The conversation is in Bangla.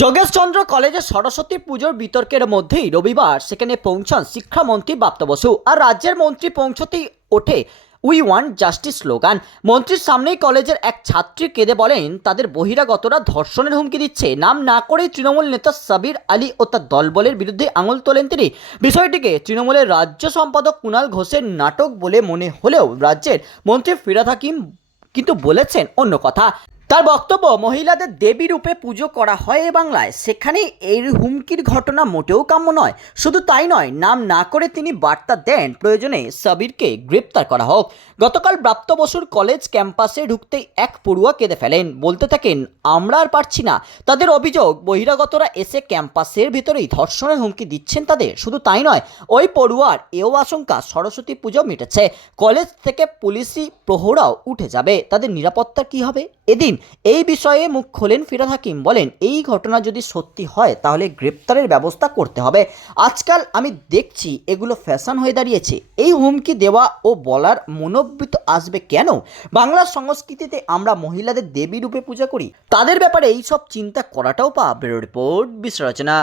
যোগেশচন্দ্র কলেজে সরস্বতী পুজোর বিতর্কের মধ্যেই রবিবার সেখানে পৌঁছান শিক্ষামন্ত্রী বাপ্ত বসু। আর রাজ্যের মন্ত্রী পৌঁছতেই ওঠে উই ওয়ান্ট জাস্টিস স্লোগান। মন্ত্রীর সামনেই কলেজের এক ছাত্রী কেঁদে বলেন, তাদের বহিরাগতরা ধর্ষণের হুমকি দিচ্ছে। নাম না করেই তৃণমূল নেতা সাবির আলী ও তার দলবলের বিরুদ্ধে আঙুল তোলেন তিনি। বিষয়টিকে তৃণমূলের রাজ্য সম্পাদক কুণাল ঘোষের নাটক বলে মনে হলেও রাজ্যের মন্ত্রী ফিরাদ হাকিম কিন্তু বলেছেন অন্য কথা। তার বক্তব্য, মহিলাদের দেবী রূপে পুজো করা হয় এ বাংলায়। সেখানে এই হুমকির ঘটনা মোটেও কাম্য নয়। শুধু তাই নয়, নাম না করে তিনি বার্তা দেন। প্রয়োজনে সাবিরকে গ্রেপ্তার করা হোক। গতকাল প্রাপ্ত বসুর কলেজ ক্যাম্পাসে ঢুকতেই এক পড়ুয়া কেঁদে ফেলেন। বলতে থাকেন, আমরা আর পারছি না। তাদের অভিযোগ, বহিরাগতরা এসে ক্যাম্পাসের ভিতরেই ধর্ষণের হুমকি দিচ্ছেন তাদের। শুধু তাই নয়, ওই পড়ুয়ার এও আশঙ্কা সরস্বতী পুজো মিটেছে। কলেজ থেকে পুলিশি প্রহরাও উঠে যাবে। তাদের নিরাপত্তা কি হবে? এদিন এই বিষয়ে মুখ খোলেন ফিরাদ হাকিম, বলেন, এই ঘটনা যদি সত্যি হয়, তাহলে গ্রেপ্তারের ব্যবস্থা করতে হবে। আজকাল আমি দেখছি এগুলো ফ্যাশন হয়ে দাঁড়িয়েছে। এই হুমকি দেওয়া ও বলার মনোবৃত আসবে কেন? বাংলার সংস্কৃতিতে আমরা মহিলাদের দেবী রূপে পূজা করি। তাদের ব্যাপারে এইসব চিন্তা করাটাও পাপ। রিপোর্ট বিশ্লেষণা